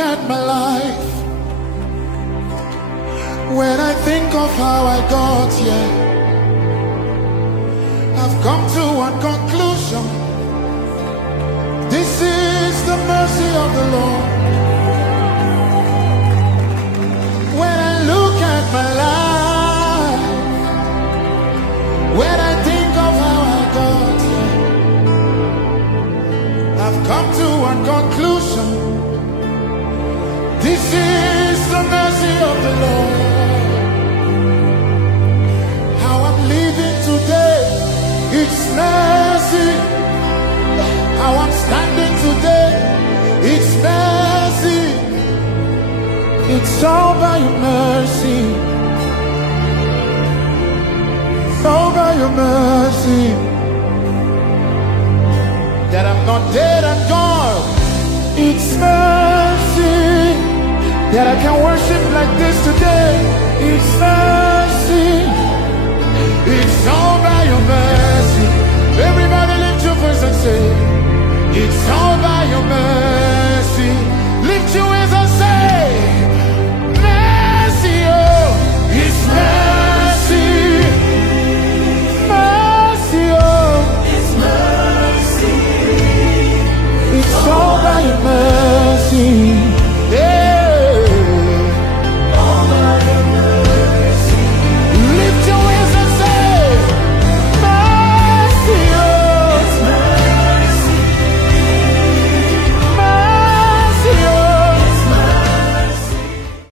at my life, when I think of how I got here, I've come to one conclusion: this is the mercy of the Lord. When I look at my life, when I think of how I got here, I've come to one conclusion: this is the mercy of the Lord. How I'm living today, it's mercy. How I'm standing today, it's mercy. It's all by your mercy. It's all by your mercy. That I'm not dead and gone, it's mercy. That I can worship like this today, it's mercy. It's all by your mercy. Everybody lift your voice and say, it's all by